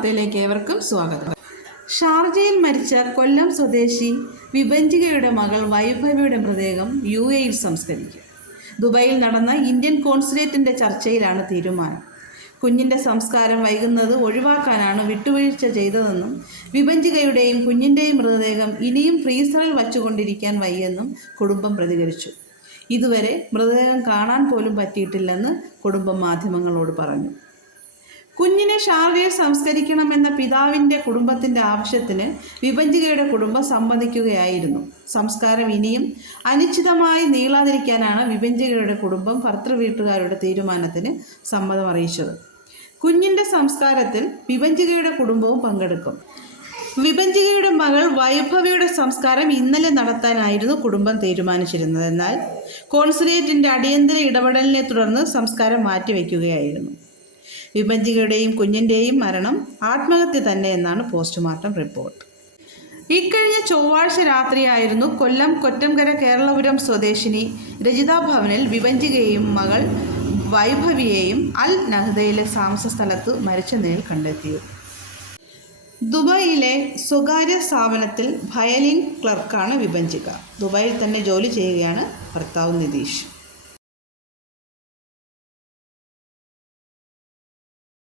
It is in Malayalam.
വാർത്തയിലേക്ക് ഏവർക്കും സ്വാഗതം. ഷാർജയിൽ മരിച്ച കൊല്ലം സ്വദേശി വിഭജികയുടെ മകൾ വൈഭവിയുടെ മൃതദേഹം UAE-യിൽ സംസ്കരിക്കും. ദുബായിൽ നടന്ന ഇന്ത്യൻ കോൺസുലേറ്റിന്റെ ചർച്ചയിലാണ് തീരുമാനം. കുഞ്ഞിന്റെ സംസ്കാരം വൈകുന്നത് ഒഴിവാക്കാനാണ് വിട്ടുവീഴ്ച ചെയ്തതെന്നും വിഭജികയുടെയും കുഞ്ഞിന്റെയും മൃതദേഹം ഇനിയും ഫ്രീസറിൽ വച്ചുകൊണ്ടിരിക്കാൻ വയ്യെന്നും കുടുംബം പ്രതികരിച്ചു. ഇതുവരെ മൃതദേഹം കാണാൻ പോലും പറ്റിയിട്ടില്ലെന്ന് കുടുംബം മാധ്യമങ്ങളോട് പറഞ്ഞു. കുഞ്ഞിനെ ഷാർജയിൽ സംസ്കരിക്കണമെന്ന പിതാവിൻ്റെ കുടുംബത്തിൻ്റെ ആവശ്യത്തിന് വിഭജികയുടെ കുടുംബം സമ്മതിക്കുകയായിരുന്നു. സംസ്കാരം ഇനിയും അനിശ്ചിതമായി നീളാതിരിക്കാനാണ് വിഭജികയുടെ കുടുംബം ഭർത്തൃവീട്ടുകാരുടെ തീരുമാനത്തിന് സമ്മതം അറിയിച്ചത്. കുഞ്ഞിൻ്റെ സംസ്കാരത്തിൽ വിഭജികയുടെ കുടുംബവും പങ്കെടുക്കും. വിഭജികയുടെ മകൾ വൈഭവിയുടെ സംസ്കാരം ഇന്നലെ നടത്താനായിരുന്നു കുടുംബം തീരുമാനിച്ചിരുന്നത്. എന്നാൽ കോൺസുലേറ്റിൻ്റെ അടിയന്തര ഇടപെടലിനെ തുടർന്ന് സംസ്കാരം മാറ്റിവെക്കുകയായിരുന്നു. വിഭജികയുടെയും കുഞ്ഞിൻ്റെയും മരണം ആത്മഹത്യ തന്നെ എന്നാണ് പോസ്റ്റ്മോർട്ടം റിപ്പോർട്ട്. ഇക്കഴിഞ്ഞ ചൊവ്വാഴ്ച രാത്രിയായിരുന്നു കൊല്ലം കൊറ്റംകര കേരളപുരം സ്വദേശിനി രജിത ഭവനിൽ വിഭജികയെയും മകൾ വൈഭവിയെയും അൽ നഹ്ദയിലെ താമസ സ്ഥലത്ത് മരിച്ച നിലയിൽ കണ്ടെത്തിയത്. ദുബായിലെ സ്വകാര്യ സ്ഥാപനത്തിൽ വയലിൻ ക്ലർക്കാണ് വിഭജിക. ദുബായിൽ തന്നെ ജോലി ചെയ്യുകയാണ് ഭർത്താവ് നിതീഷ്.